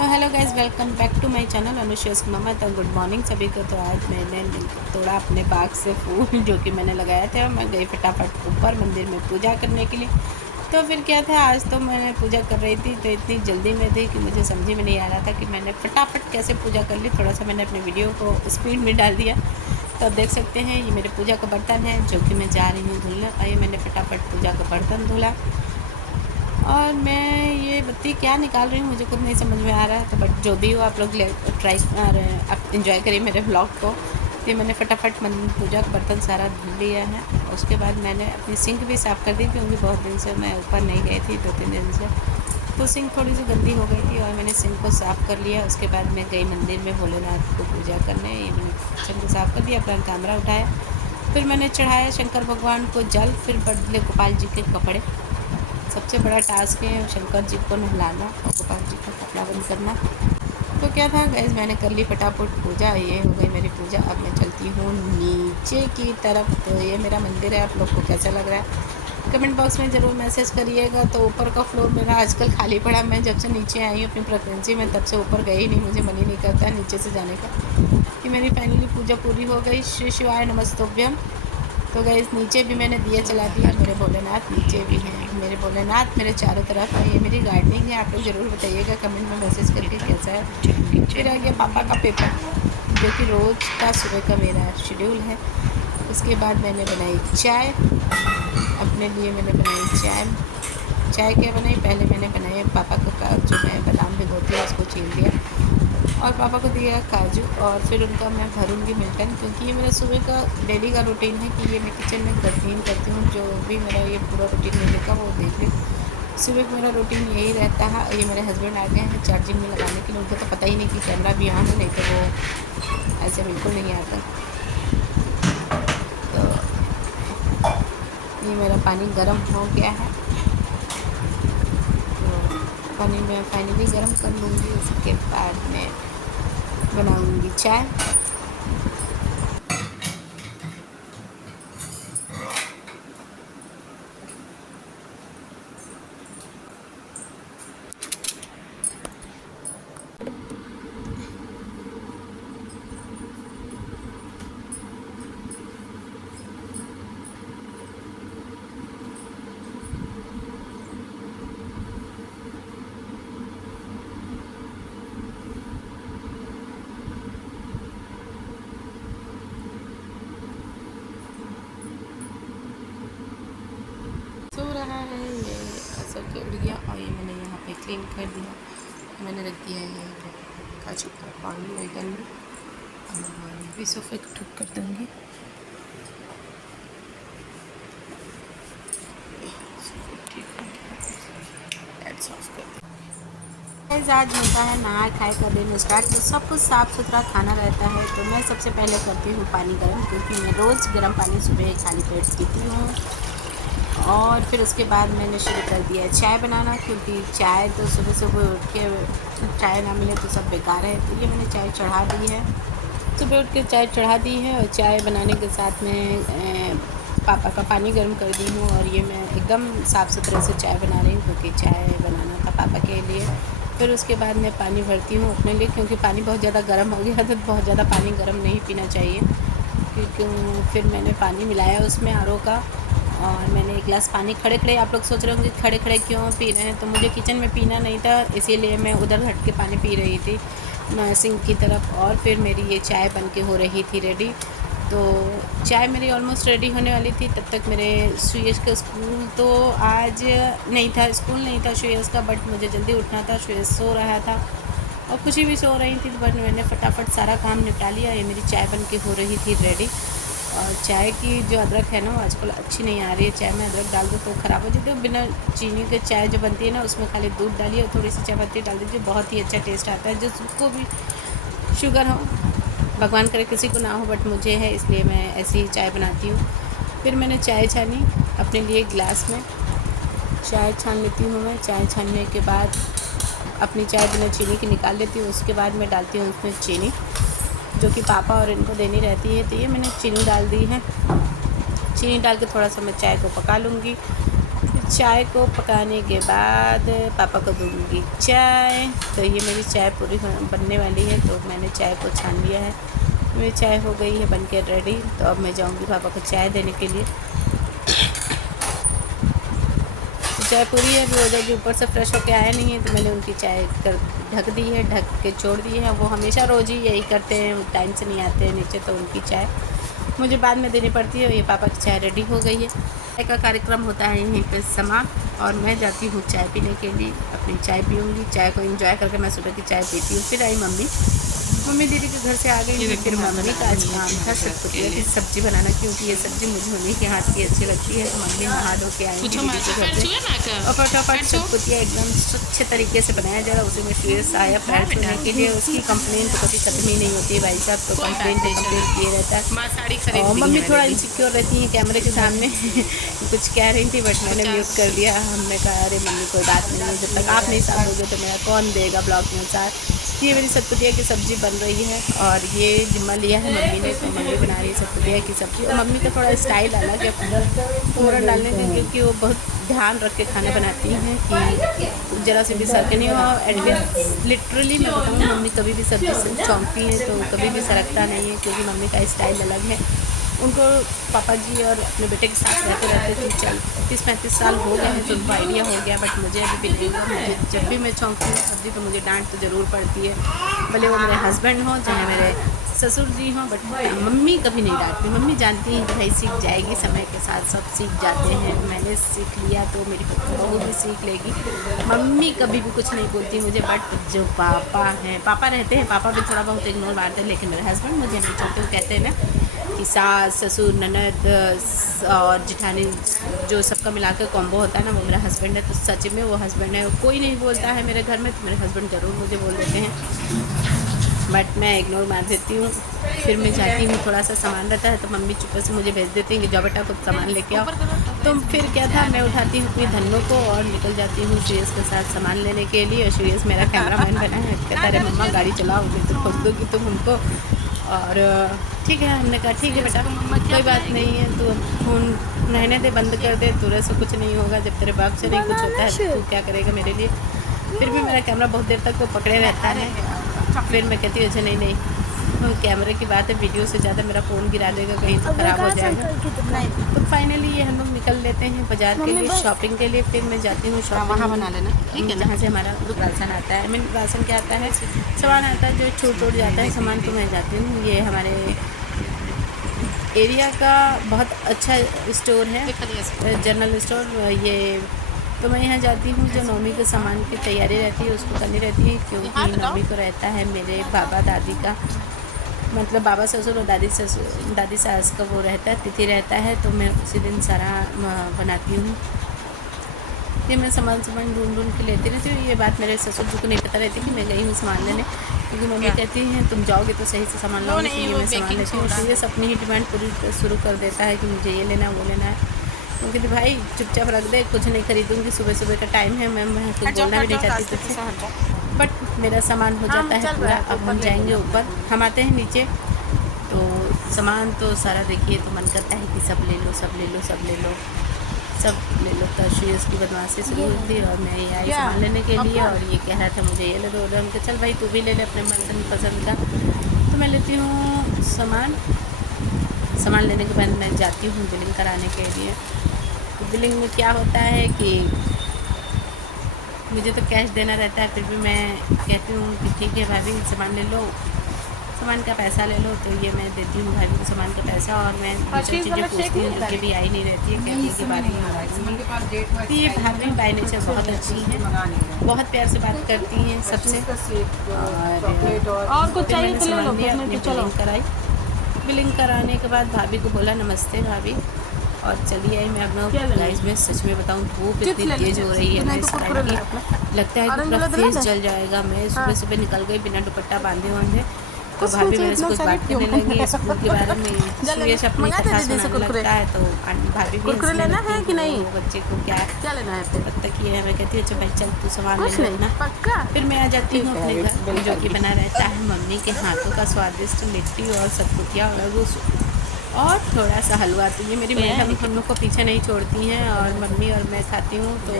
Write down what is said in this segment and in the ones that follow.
तो hello guys, welcome back to my channel Anushesh मम्मा। तो गुड मॉर्निंग सभी को। तो आज मैंने तोड़ा अपने बाग से फूल जो कि मैंने लगाया था, और मैं गई फटाफट ऊपर मंदिर में पूजा करने के लिए। तो फिर क्या था, आज तो मैं पूजा कर रही थी तो इतनी जल्दी में थी कि मुझे समझ में नहीं आ रहा था कि मैंने फटाफट कैसे पूजा कर ली। थोड़ा सा मैंने अपने वीडियो को स्पीड में डाल दिया। तो आप देख सकते हैं, ये मेरे पूजा का बर्तन है जो कि मैं जा रही हूँ धुलने। और ये मैंने फटाफट पूजा का बर्तन धुला, और मैं ये बत्ती क्या निकाल रही हूँ मुझे खुद नहीं समझ में आ रहा है। तो बट जो भी हो, आप लोग ट्राई आप इंजॉय करिए मेरे ब्लॉग को। तो मैंने फटाफट पूजा का बर्तन सारा धुल लिया है। उसके बाद मैंने अपनी सिंक भी साफ़ कर दी, क्योंकि बहुत दिन से मैं ऊपर नहीं गई थी, 2-3 दिन से। तो सिंक थोड़ी सी गंदी हो गई थी, और मैंने सिंक को साफ़ कर लिया। उसके बाद मैं गई मंदिर में भोलेनाथ को पूजा करने। ये मैंने किचन को साफ़ कर दिया, अपना कैमरा उठाया, फिर मैंने चढ़ाया शंकर भगवान को जल, फिर बदले गोपाल जी के कपड़े। सबसे बड़ा टास्क है शंकर जी को नहलाना और गोपाल जी का कपड़ा बंद करना। तो क्या था गाइस, मैंने कर ली फटाफट पूजा। ये हो गई मेरी पूजा। अब मैं चलती हूँ नीचे की तरफ। तो ये मेरा मंदिर है। आप लोग को कैसा लग रहा है कमेंट बॉक्स में ज़रूर मैसेज करिएगा। तो ऊपर का फ्लोर मेरा आजकल खाली पड़ा। मैं जब से नीचे आई हूँ अपनी प्रेगनेंसी में, तब से ऊपर गई नहीं, मुझे मन ही नहीं करता नीचे से जाने का। कि मेरी फाइनली पूजा पूरी हो गई। श्री शिवाय नमस्तुभ्यम। तो गई नीचे भी मैंने दिया चला दिया। मेरे भोलेनाथ नीचे भी हैं, मेरे भोलेनाथ मेरे चारों तरफ है। ये मेरी गार्डनिंग है। आप लोग ज़रूर बताइएगा कमेंट में मैसेज करके कैसा है। फिर आ गया पापा का पेपर, जो कि रोज़ का सुबह का मेरा शेड्यूल है। उसके बाद मैंने बनाई चाय अपने लिए। मैंने बनाई चाय क्या बनाई, पहले मैंने बनाई पापा का जो मैं बादाम भिगोती हूँ उसको छील दिया, और पापा को दिया काजू, और फिर उनका मैं भरूंगी मिल्टन। क्योंकि ये मेरा सुबह का डेली का रूटीन है कि ये मैं किचन में क्लीन करती हूँ। जो भी मेरा ये पूरा रूटीन मिले का वो देख लें। सुबह का मेरा रूटीन यही रहता है। ये मेरे हस्बैंड आ गए हैं चार्जिंग में लगाने के लिए। उनको तो पता ही नहीं कि कैमरा भी यहाँ है, नहीं तो वो ऐसे बिल्कुल नहीं आता। तो ये मेरा पानी गर्म हो गया है, तो पानी मैं फाइनली गर्म कर लूँगी। उसके बाद मैं बनाऊँगी चाय। सो रहा है ये असर के उड़ गया। और ये मैंने यहाँ पे क्लीन कर दिया। मैंने रख दिया ये काजू का पानी बैगन में, और ये भी सोफे को ठीक कर दूँगी। आज होता है नहा खाए का दिन स्टार्ट। तो सब कुछ साफ़ सुथरा खाना रहता है। तो मैं सबसे पहले करती हूँ पानी गर्म, क्योंकि मैं रोज़ गर्म पानी सुबह खाली पेट पीती हूँ। और फिर उसके बाद मैंने शुरू कर दिया चाय बनाना, क्योंकि चाय तो सुबह सुबह उठ के चाय ना मिले तो सब बेकार है। तो ये मैंने चाय चढ़ा दी है, सुबह उठ के चाय चढ़ा दी है। और चाय बनाने के साथ में पापा का पानी गर्म कर दी हूँ। और ये मैं एकदम साफ़ सुथरे से चाय बना रही हूँ, क्योंकि चाय बनाना था पापा के लिए। फिर उसके बाद मैं पानी भरती हूँ अपने लिए, क्योंकि पानी बहुत ज़्यादा गर्म हो गया। तो बहुत ज़्यादा पानी गर्म नहीं पीना चाहिए, क्योंकि फिर मैंने पानी मिलाया उसमें आर ओ का। और मैंने एक गिलास पानी खड़े खड़े, आप लोग सोच रहे होंगे खड़े खड़े क्यों पी रहे हैं, तो मुझे किचन में पीना नहीं था, इसीलिए मैं उधर हट के पानी पी रही थी सिंक की तरफ। और फिर मेरी ये चाय बन के हो रही थी रेडी। तो चाय मेरी ऑलमोस्ट रेडी होने वाली थी, तब तक मेरे सुयश का स्कूल तो आज नहीं था, स्कूल नहीं था सुयश का, बट मुझे जल्दी उठना था। सुयश सो रहा था और खुशी भी सो रही थी, बट मैंने फटाफट सारा काम निपटा लिया। ये मेरी चाय बन के हो रही थी रेडी। और चाय की जो अदरक है ना, वो आजकल अच्छी नहीं आ रही है। चाय में अदरक डाल दो तो ख़राब हो जाती है। बिना चीनी के चाय जो बनती है ना, उसमें खाली दूध डालिए और थोड़ी सी चाय पत्ती डाल दीजिए, बहुत ही अच्छा टेस्ट आता है। जिसको भी शुगर हो, भगवान करे किसी को ना हो, बट मुझे है, इसलिए मैं ऐसी ही चाय बनाती हूँ। फिर मैंने चाय छानी अपने लिए गिलास में, चाय छान लेती हूँ मैं। चाय छानने के बाद अपनी चाय बिना चीनी की निकाल लेती हूँ। उसके बाद मैं डालती हूँ उसमें चीनी, जो कि पापा और इनको देनी रहती है। तो ये मैंने चीनी डाल दी है। चीनी डाल के थोड़ा सा मैं चाय को पका लूँगी। चाय को पकाने के बाद पापा को दूँगी चाय। तो ये मेरी चाय पूरी बनने वाली है, तो मैंने चाय को छान लिया है। मेरी चाय हो गई है बन के रेडी। तो अब मैं जाऊँगी पापा को चाय देने के लिए। तो चाय पूरी है, रोज़ा जी ऊपर से फ्रेश होके आया नहीं है, तो मैंने उनकी चाय कर ढक दी है, ढक के छोड़ दी है। वो हमेशा रोज़ ही यही करते हैं, टाइम से नहीं आते हैं नीचे, तो उनकी चाय मुझे बाद में देनी पड़ती है। ये पापा की चाय रेडी हो गई है। चाय का कार्यक्रम होता है यहीं पे समाप्त, और मैं जाती हूँ चाय पीने के लिए। अपनी चाय पीऊँगी, चाय को एंजॉय करके मैं सुबह की चाय पीती हूँ। फिर आई मम्मी दीदी के घर से आ गई थी। फिर मम्मी का आज काम था सतपुतिया की सब्ज़ी बनाना, क्योंकि ये सब्ज़ी मुझे मम्मी के हाथ की अच्छी लगती है। तो मम्मी नहा धो के आई दीदी के घर से, और फटाफट सतपुतिया एकदम स्वच्छ तरीके से बनाया जा रहा है। उसी में श्रेयस आया पैर छूने के लिए। उसकी कंप्लेन तो कभी खत्म ही नहीं होती है भाई साहब, तो कंप्लेन किए रहता है। और मम्मी थोड़ा इनसिक्योर रहती हैं कैमरे के सामने कुछ कह रही थी, बट मैंने म्यूट कर दिया। हमने कहा अरे मम्मी कोई बात नहीं है, जब तक आप नहीं साथ दोगे तो मेरा कौन देगा ब्लॉग में साथ। ये मेरी सतपुतिया की सब्ज़ी बन रही है, और ये जिम्मा लिया है मम्मी ने, तो मम्मी बना रही है सतपुतिया की सब्ज़ी। और मम्मी का थोड़ा स्टाइल अलग है फ़ौरन डालने का, क्योंकि वो बहुत ध्यान रख के खाना बनाती हैं कि ज़रा से भी सरके नहीं हो। एटलीस्ट लिटरली मैं बताऊँ, मम्मी कभी भी सब्ज़ी से चौंकती है तो कभी भी सरकता नहीं है, क्योंकि मम्मी का स्टाइल अलग है। उनको पापा जी और अपने बेटे के साथ रहते रहते 30-35 साल हो गए हैं, तो उनको आइडिया हो गया। बट मुझे अभी भी नहीं हुआ। मुझे जब भी मैं चौंकती हूँ सब्ज़ी, तो मुझे डांट तो ज़रूर पड़ती है, भले वो मेरे हस्बैंड हों चाहे मेरे ससुर जी हों। बट मम्मी कभी नहीं डांटती। मम्मी जानती हैं कि भाई सीख जाएगी, समय के साथ सब सीख जाते हैं। मैंने सीख लिया तो मेरी बहू भी सीख लेगी। मम्मी कभी भी कुछ नहीं बोलती मुझे। बट जो पापा हैं, पापा रहते हैं, पापा भी थोड़ा बहुत इग्नोर मारते हैं, लेकिन मेरे हस्बैंड मुझे नहीं छोड़ते। वो कहते हैं ना कि सास ससुर ननद और जिठानी जो सबका मिला के कॉम्बो होता है ना, वो मेरा हस्बैंड है। तो सच में वो हस्बैंड है। कोई नहीं बोलता है मेरे घर में, तो मेरे हस्बैंड ज़रूर मुझे बोल देते हैं, बट मैं इग्नोर मार देती हूँ। फिर मैं जाती हूँ, थोड़ा सा सामान रहता है तो मम्मी चुपके से मुझे भेज देती हैं कि जाओ बेटा कुछ सामान लेके आओ। तो फिर क्या था, मैं उठाती हूँ अपनी धन्नो को और निकल जाती हूँ श्रेयस के साथ सामान लेने के लिए। और श्रेयस मेरा कैमरामैन बना है, कहता अरे मम्मा गाड़ी चलाओ, नहीं तो खोल दोगी तुम हमको। और ठीक है, हमने कहा ठीक है बेटा कोई बात नहीं है, तो फ़ोन रहने दे, बंद कर दे, तुरे से कुछ नहीं होगा। जब तेरे बाप से नहीं कुछ होता है तो तू क्या करेगा मेरे लिए। फिर भी मेरा कैमरा बहुत देर तक वो पकड़े रहता है। फिर मैं कहती हूँ अच्छा नहीं कैमरे की बात है, वीडियो से ज़्यादा मेरा फ़ोन गिरा देगा कहीं तो ख़राब हो जाएगा। तो फाइनली ये हम लोग निकल लेते हैं बाज़ार के लिए, शॉपिंग के लिए। फिर मैं जाती हूँ शॉपिंग, वहाँ बना लेना ठीक है, जहाँ से हमारा राशन आता है। मीन राशन क्या आता है, सामान आता है जो छूट जाता है सामान, तो मैं जाती हूँ। ये हमारे एरिया का बहुत अच्छा स्टोर है, जनरल स्टोर ये। तो मैं यहाँ जाती हूँ, जो नौमी के सामान की तैयारी रहती है उसको करनी रहती है, क्योंकि नौमी को रहता है मेरे बाबा दादी का, मतलब बाबा ससुर और दादी सास का वो रहता है, तिथि रहता है। तो मैं उसी दिन सारा बनाती हूँ। फिर मैं सामान ढूंढ के लेती रहती हूँ। ये बात मेरे ससुर जी को नहीं पता रहती कि मैं गई हूँ सामान लेने, क्योंकि मम्मी कहती हैं तुम जाओगे तो सही से सामान लाओगे। तो ये मैं सामान लेती हूँ। तो ये अपनी ही डिमांड पूरी शुरू कर देता है कि मुझे ये लेना वो लेना है। क्योंकि भाई चुपचाप रख दे, कुछ नहीं खरीदूँगी, सुबह का टाइम है, मैं कुछ बोलना भी नहीं चाहती तुझसे। बट मेरा सामान हो जाता है पूरा। अब हम जाएंगे ऊपर, हम आते हैं नीचे, तो सामान तो सारा देखिए तो मन करता है कि सब ले लो सब ले लो सब ले लो सब ले लो। तो श्रेयस की बदमाशी शुरू हुई थी, और मैं ये आई सामान लेने के लिए, और ये कह रहा था मुझे ये ले दो। और उनके चल भाई तू भी ले ले अपने पसंद का। तो मैं लेती हूँ सामान लेने के बाद मैं जाती हूँ बिलिंग कराने के लिए। तो बिलिंग में क्या होता है कि मुझे तो कैश देना रहता है, फिर भी मैं कहती हूँ कि ठीक है भाभी सामान ले लो, सामान का पैसा ले लो। तो ये मैं देती हूँ भाभी को सामान का पैसा, और मैं दूसरी चीज़ें पूछती हूँ जो कि भी आई नहीं रहती है, कहती है कि बाद में मंगाऊंगी। तो ये भाभी बाय नेचर बहुत अच्छी हैं, बहुत प्यार से बात करती हैं सबसे। और कुछ चाहिए तो ले लो। बिलिंग कराई, बिलिंग कराने के बाद भाभी को बोला नमस्ते भाभी, और चली आई। मैं अपना गाइस में सच में बताऊँ धूप इतनी तेज़ हो रही है ना इस टाइम की, लगता है कि पूरा फेस जल जाएगा। मैं सुबह निकल गई बिना दुपट्टा बांधे। तो भाभी मेरे से कुछ बात करने लगी स्कूल के बारे में। सुरेश अपनी कथा सुनाने लगता है, तो भाभी भी लेना है कि नहीं, बच्चे को क्या लेना है तब तक ये है। मैं कहती हूँ अच्छा भाई चल तू सामान ले लेना। फिर मैं आ जाती हूँ अपने घर, जो कि बना रहता है मम्मी के हाथों का स्वादिष्ट लिट्टी और सतपुतिया और और थोड़ा सा हलवा। तो ये मेरी मैडम हम लोग को पीछे नहीं छोड़ती हैं, और मम्मी और मैं खाती हूँ। तो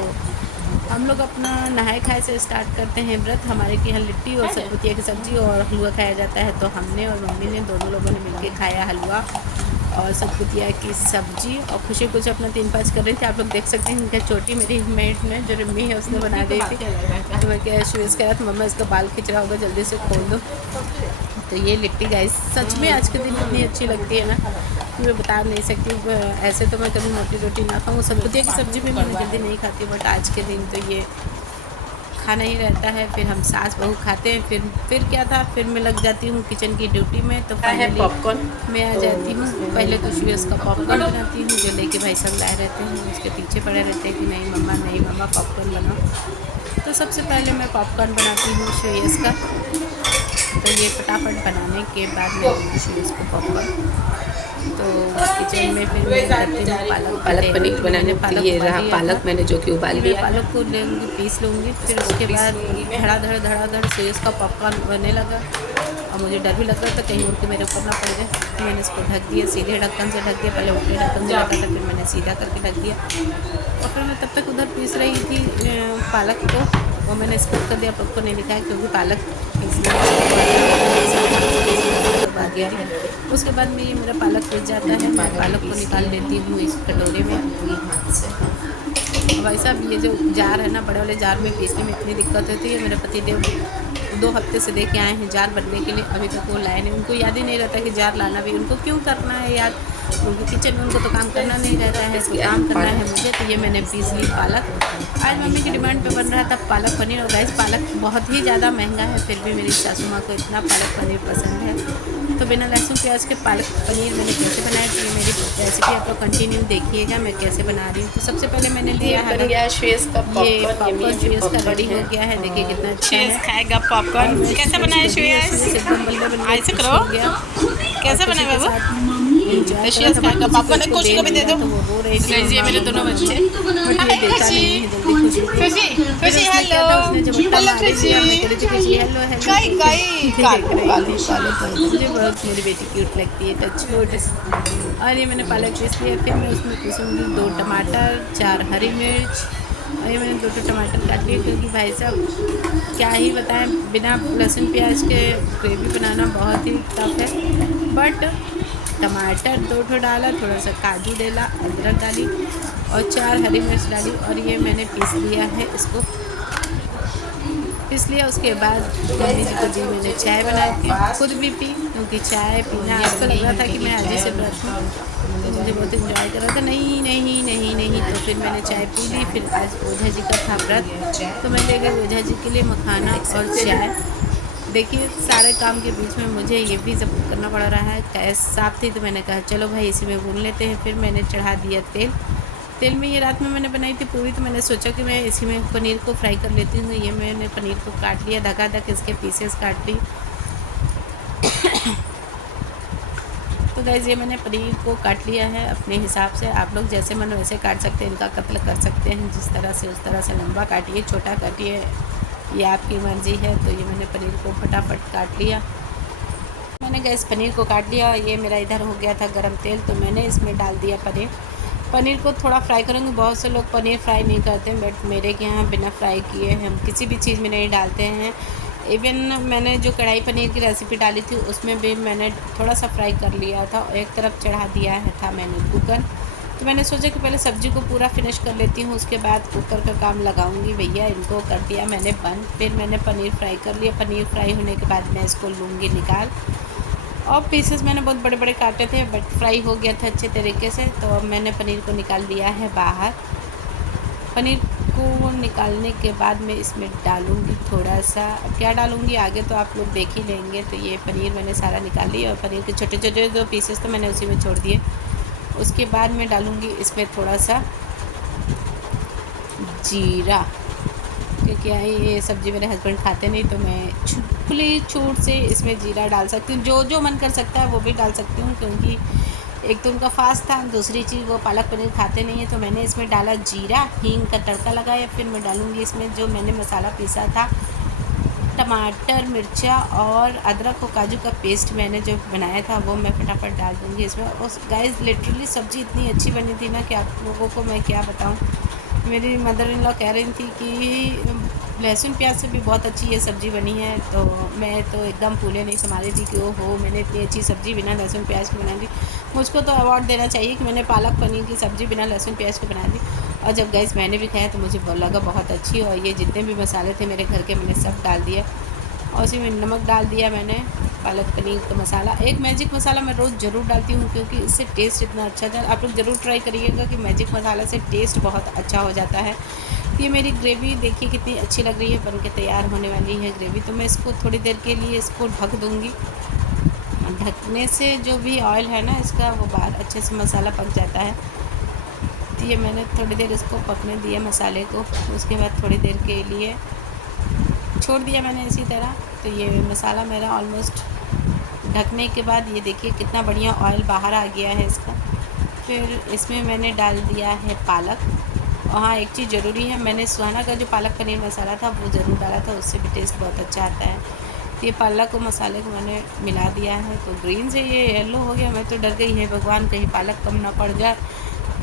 हम लोग अपना नहाए खाए से स्टार्ट करते हैं व्रत। हमारे के यहाँ लिट्टी और सतपुतिया की सब्ज़ी और हलवा खाया जाता है। तो हमने और मम्मी ने दोनों लोगों ने मिलकर खाया हलवा और सतपुतिया की सब्ज़ी। और खुशी कुछ अपना 3-5 कर रही थी। आप लोग देख सकते हैं इनका चोटी मेरी मेड ने जो रिम्मी है उसने बना दी थी। तो मैं क्या शुरू कह रहा था मम्मा इसका बाल खिंच रहा होगा, जल्दी से खोल दो। तो ये लिट्टी गाइस सच में आज के दिन इतनी अच्छी लगती है ना कि मैं बता नहीं सकती। ऐसे तो मैं कभी मोटी रोटी ना खाऊँ, सब्जियों की सब्ज़ी भी मैं जल्दी नहीं खाती, बट आज के दिन तो ये खाना ही रहता है। फिर हम सास बहू खाते हैं। फिर क्या था, फिर मैं लग जाती हूँ किचन की ड्यूटी में। तो फाइनली पॉपकॉर्न मैं आ जाती हूँ। पहले तो सुबह का पॉपकॉर्न बनाती हूँ, जो लेके भाई सब लाए रहते हैं, उसके पीछे पड़े रहते हैं कि नहीं मम्मा पॉपकॉर्न बनाओ। तो सबसे पहले मैं पॉपकॉर्न बनाती हूँ श्रेयस का। तो ये फटाफट बनाने के बाद मैं दूँगी श्रेयस को पॉपकॉर्न। तो किचन में फिर मैं करती हूँ पालक पनीर बनाने। पालक ये रहा पालक मैंने जो कि उबाल लिया। पालक को लेंगी, पीस लूँगी। फिर उसके बाद धड़ाधड़ से इसका पॉपकॉर्न बनने लगा। और मुझे डर भी लग रहा था कहीं उड़ के मेरे ऊपर ना पड़ जाए। तो मैंने इसको ढक दिया, सीधे ढक्कन से ढक दिया। पहले उल्टे ढक्कन से रखा था, फिर मैंने सीधा करके ढक दिया। और फिर मैं तब तक उधर पीस रही थी पालक को। वो मैंने स्किप कर दिया, आप लोग को नहीं दिखाया क्योंकि पालक आ गया है। उसके बाद में ये मेरा पालक पिस जाता है। मैं पालक को निकाल लेती हूँ इस कटोरे में हाथ से। भाई साहब ये जो जार है ना, बड़े वाले जार में पीसने में इतनी दिक्कत होती है। मेरे पति देव 2 हफ्ते से दे के आए हैं जार बनने के लिए, अभी तक वो लाए नहीं। उनको याद ही नहीं रहता कि जार लाना भी उनको क्यों करना है याद, क्योंकि किचन में उनको तो काम करना नहीं रहता है, इसको काम करना है मुझे। तो ये मैंने पीस ली पालक। आज मम्मी की डिमांड पे बन रहा था पालक पनीर। और गाइस पालक बहुत ही ज़्यादा महंगा है, फिर भी मेरी सासू माँ को इतना पालक पनीर पसंद है। तो बिना लहसुन प्याज के पालक पनीर मैंने कैसे बनाया, तो ये मेरी रेसिपी आप लोग कंटिन्यू देखिएगा मैं कैसे बना रही हूँ। तो सबसे पहले मैंने लिया है ये पॉपकॉर्न। श्रेयस का रेडी हो गया है, देखिए कितना अच्छा है। खाएगा पॉपकॉर्न। कैसे बनाए श्रेयस? एकदम बल्ले ऐसे करो। कैसे बनाए बाबू? तो श्रेयस खाएगा पॉपकॉर्न। एक खुशी को भी दे दो। लीजिए मेरे दोनों बच्चे। खुशी खुशी हेलो हेलो खुशी काई काई मुझे बहुत मेरी बेटी क्यूट लगती है, टच। और ये मैंने पालक पीस लिया। फिर मैं उसमें पीसूँगी 2 टमाटर, 4 हरी मिर्च। और ये मैंने 2 टमाटर काट लिए क्योंकि भाई साहब क्या ही बताएं, बिना लहसुन प्याज के ग्रेवी बनाना बहुत ही टफ है। बट टमाटर 2 डाला, थोड़ा सा काजू डाला, अदरक डाली और 4 हरी मिर्च डाली। और ये मैंने पीस लिया है, इसको पीस लिया। उसके बाद मम्मी जी को दी मैंने चाय बना के, खुद भी पी क्योंकि चाय पीना ऐसा लग रहा था कि मैं आज ही से व्रत हूँ। तो मुझे बहुत इन्जॉय कर रहा था। नहीं। तो फिर मैंने चाय पी ली। फिर आज ओझा जी का था व्रत, तो मैं ले गई ओझा जी के लिए मखाना और चाय। देखिए सारे काम के बीच में मुझे ये भी सब करना पड़ रहा है। गैस साफ थी तो मैंने कहा चलो भाई इसी में भून लेते हैं। फिर मैंने चढ़ा दिया तेल में। ये रात में मैंने बनाई थी पूरी, तो मैंने सोचा कि मैं इसी में पनीर को फ्राई कर लेती हूँ। ये मैंने पनीर को काट लिया, धकाधक इसके पीसेस काट ली। तो गाइस ये मैंने पनीर को काट लिया है अपने हिसाब से। आप लोग जैसे मन वैसे काट सकते हैं, इनका कत्ल कर सकते हैं जिस तरह से, उस तरह से। लंबा काटिए, छोटा काटिए, ये आपकी मर्ज़ी है। तो ये मैंने पनीर को फटाफट काट लिया। मैंने गैस पनीर को काट लिया। ये मेरा इधर हो गया था गरम तेल, तो मैंने इसमें डाल दिया पनीर को थोड़ा फ्राई करूँगी। बहुत से लोग पनीर फ्राई नहीं करते, बट मेरे के यहाँ बिना फ्राई किए हम किसी भी चीज़ में नहीं डालते हैं। इवन मैंने जो कढ़ाई पनीर की रेसिपी डाली थी उसमें भी मैंने थोड़ा सा फ्राई कर लिया था और एक तरफ चढ़ा दिया है था मैंने कुकर। तो मैंने सोचा कि पहले सब्ज़ी को पूरा फिनिश कर लेती हूँ, उसके बाद कुकर का काम लगाऊंगी। भैया इनको कर दिया मैंने बंद। फिर मैंने पनीर फ्राई कर लिया। पनीर फ्राई होने के बाद मैं इसको लूँगी निकाल। और पीसेस मैंने बहुत बड़े बड़े काटे थे, बट फ्राई हो गया था अच्छे तरीके से। तो अब मैंने पनीर को निकाल दिया है बाहर। पनीर को निकालने के बाद मैं इसमें डालूँगी थोड़ा सा, अब क्या डालूँगी आगे तो आप लोग देख ही लेंगे। तो ये पनीर मैंने सारा निकाल लिया और पनीर के छोटे छोटे 2 पीसेस तो मैंने उसी में छोड़ दिए। उसके बाद मैं डालूँगी इसमें थोड़ा सा जीरा, क्योंकि ये सब्ज़ी मेरे हस्बैंड खाते नहीं, तो मैं खुली छूट से इसमें जीरा डाल सकती हूँ। जो मन कर सकता है वो भी डाल सकती हूँ, क्योंकि एक तो उनका फास्ट था, दूसरी चीज़ वो पालक पनीर खाते नहीं है। तो मैंने इसमें डाला जीरा, हींग का तड़का लगाया। फिर मैं डालूँगी इसमें जो मैंने मसाला पीसा था, टमाटर, मिर्चा और अदरक और काजू का पेस्ट मैंने जो बनाया था वो मैं फटाफट डाल दूँगी इसमें। और गाइस लिटरली सब्ज़ी इतनी अच्छी बनी थी ना कि आप लोगों को मैं क्या बताऊँ। मेरी मदर इन लॉ कह रही थी कि लहसुन प्याज से भी बहुत अच्छी ये सब्ज़ी बनी है, तो मैं तो एकदम फूले नहीं समा रही थी कि ओहो मैंने इतनी अच्छी सब्ज़ी बिना लहसुन प्याज की बना दी। मुझको तो अवार्ड देना चाहिए कि मैंने पालक पनीर की सब्ज़ी बिना लहसुन प्याज की बना दी। और जब गैस मैंने भी खाया तो मुझे लगा बहुत अच्छी। और ये जितने भी मसाले थे मेरे घर के मैंने सब डाल दिया और उसी में नमक डाल दिया मैंने, पालक पनीर का मसाला। एक मैजिक मसाला मैं रोज़ ज़रूर डालती हूँ क्योंकि इससे टेस्ट इतना अच्छा था। आप लोग ज़रूर ट्राई करिएगा कि मैजिक मसाला से टेस्ट बहुत अच्छा हो जाता है। ये मेरी ग्रेवी देखिए कितनी अच्छी लग रही है, बन के तैयार होने वाली है ग्रेवी। तो मैं इसको थोड़ी देर के लिए इसको ढक दूँगी। ढकने से जो भी ऑयल है ना इसका वो बाहर अच्छे से मसाला पक जाता है। तो ये मैंने थोड़ी देर इसको पकने दिया मसाले को। उसके बाद थोड़ी देर के लिए छोड़ दिया मैंने इसी तरह। तो ये मसाला मेरा ऑलमोस्ट ढकने के बाद ये देखिए कितना बढ़िया ऑयल बाहर आ गया है इसका। फिर इसमें मैंने डाल दिया है पालक। और हाँ, एक चीज़ ज़रूरी है, मैंने सुहाना का जो पालक पनीर मसाला था वो ज़रूर डाला था, उससे भी टेस्ट बहुत अच्छा आता है। तो ये पालक और मसाले को मैंने मिला दिया है। तो ग्रीन से ये येलो हो गया। मैं तो डर गई है भगवान कहीं पालक कम ना पड़ जाए,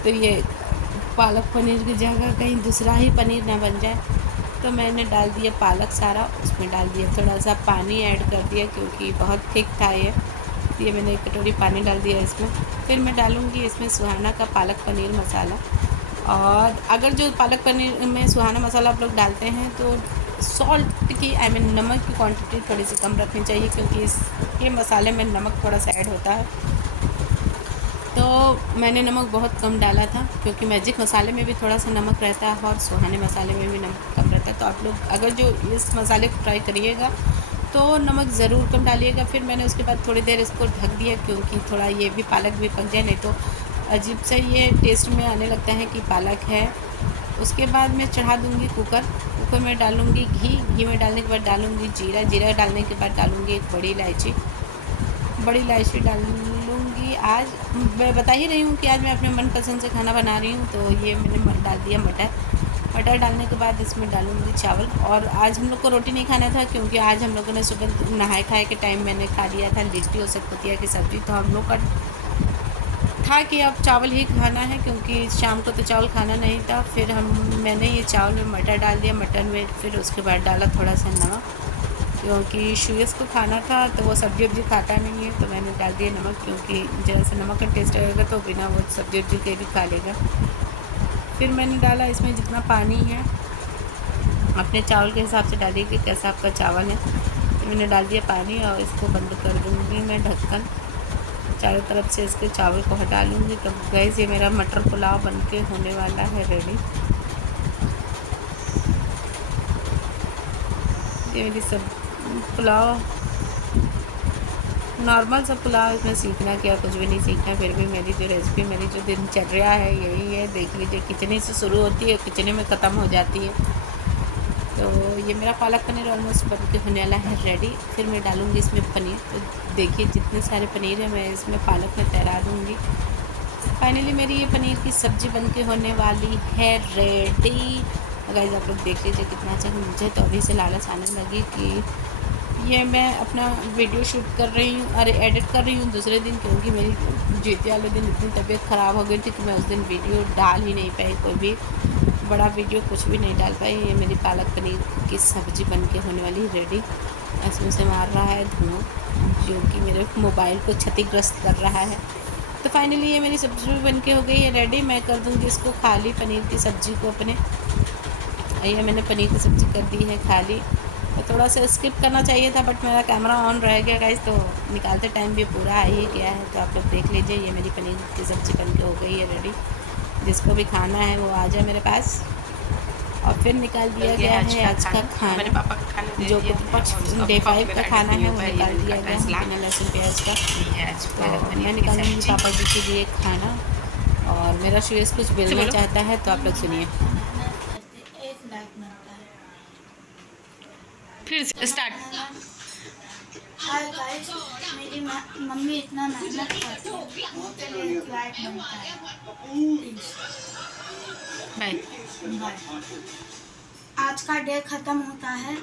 तो ये पालक पनीर की जगह कहीं दूसरा ही पनीर ना बन जाए। तो मैंने डाल दिया पालक सारा, उसमें डाल दिया थोड़ा सा पानी ऐड कर दिया क्योंकि बहुत थिक था ये मैंने एक कटोरी पानी डाल दिया इसमें। फिर मैं डालूँगी इसमें सुहाना का पालक पनीर मसाला। और अगर जो पालक पनीर में सुहाना मसाला आप लोग डालते हैं तो सॉल्ट की नमक की क्वांटिटी थोड़ी सी कम रखनी चाहिए क्योंकि इसके मसाले में नमक थोड़ा सा ऐड होता है। तो मैंने नमक बहुत कम डाला था क्योंकि मैजिक मसाले में भी थोड़ा सा नमक रहता है और सुहाने मसाले में भी नमक कम रहता है। तो आप लोग अगर जो इस मसाले को ट्राई करिएगा तो नमक ज़रूर कम डालिएगा। फिर मैंने उसके बाद थोड़ी देर इसको ढक दिया क्योंकि थोड़ा ये भी पालक भी पक जाए, नहीं तो अजीब सा ये टेस्ट में आने लगता है कि पालक है। उसके बाद मैं चढ़ा दूँगी कुकर में डालूँगी घी में डालने के बाद डालूँगी जीरा डालने के बाद डालूँगी एक बड़ी इलायची डालूँगी। आज मैं बता ही रही हूँ कि आज मैं अपने मनपसंद से खाना बना रही हूँ। तो ये मैंने डाल दिया मटर डालने के बाद इसमें डालूँगी चावल। और आज हम लोग को रोटी नहीं खाना था क्योंकि आज हम लोगों ने सुबह नहाए खाए के टाइम मैंने खा लिया था लिट्टी और सतपुतिया की सब्ज़ी। तो हम लोग का था कि अब चावल ही खाना है क्योंकि शाम को तो चावल खाना नहीं था। फिर मैंने ये चावल में मटर डाल दिया, मटर में फिर उसके बाद डाला थोड़ा सा नमक क्योंकि शुयस को खाना था तो वो सब्ज़ी खाता नहीं है। तो मैंने डाल दिया नमक क्योंकि जैसे नमक का टेस्ट रहेगा तो बिना वो सब्ज़ी के भी खा लेगा। फिर मैंने डाला इसमें जितना पानी है अपने चावल के हिसाब से डालिए कि कैसा आपका चावल है। तो मैंने डाल दिया पानी और इसको बंद कर दूँगी मैं ढक्कन। चारों तरफ से इसके चावल को हटा लूँगी। तो गैस ये मेरा मटर पुलाव बनके होने वाला है रेडी। ये मेरी सब पुलाव नॉर्मल सा पुलाव, इसमें सीखना क्या, कुछ भी नहीं सीखना। फिर भी मेरी जो रेसिपी, मेरी जो दिनचर्या है यही है। देख लीजिए किचने से शुरू होती है, किचने में ख़त्म हो जाती है। तो ये मेरा पालक पनीर ऑलमोस्ट बन के होने वाला है रेडी। फिर मैं डालूँगी इसमें पनीर। तो देखिए जितने सारे पनीर है मैं इसमें पालक में तैरा दूँगी। फाइनली मेरी ये पनीर की सब्ज़ी बन के होने वाली है रेडी। गाइस आप लोग देख लीजिए कितना अच्छा। मुझे तो अभी से लालच आने लगी कि ये मैं अपना वीडियो शूट कर रही हूँ और एडिट कर रही हूँ दूसरे दिन क्योंकि मेरी जीती वाले दिन इतनी तबीयत ख़राब हो गई थी कि मैं उस दिन वीडियो डाल ही नहीं पाई, कोई भी बड़ा वीडियो कुछ भी नहीं डाल पाई। ये मेरी पालक पनीर की सब्ज़ी बन के होने वाली रेडी। इसमें से मार रहा है धुआं जो कि मेरे मोबाइल को क्षतिग्रस्त कर रहा है। तो फाइनली ये मेरी सब्ज़ी बन के हो गई है रेडी। मैं कर दूँगी इसको खाली पनीर की सब्ज़ी को अपने। ये मैंने पनीर की सब्ज़ी कर दी है खाली। तो थोड़ा सा स्किप करना चाहिए था बट मेरा कैमरा ऑन रह गया गाइस, तो निकालते टाइम भी पूरा आ ही गया है। तो आप लोग देख लीजिए ये मेरी पनीर की सब्ज़ी बनके हो गई है रेडी। जिसको भी खाना है वो आ जाए मेरे पास। और फिर निकाल दिया गया है आज का खाना, मेरे पापा का खाना जो पक्ष डे 5 का खाना है वो निकाल दिया गया है बिना लहसुन प्याज का। तो मैं निकालूँगी पापा जी के लिए खाना। और मेरा शुयस कुछ बेलना चाहता है तो आप लोग सुनिए। फिर स्टार्ट। हाय गाइस, मेरी मम्मी इतना मेहनत करती है, उसके लिए एक लाइक बनता है प्लीज। बाय। बाय। आज का डे ख़त्म होता है।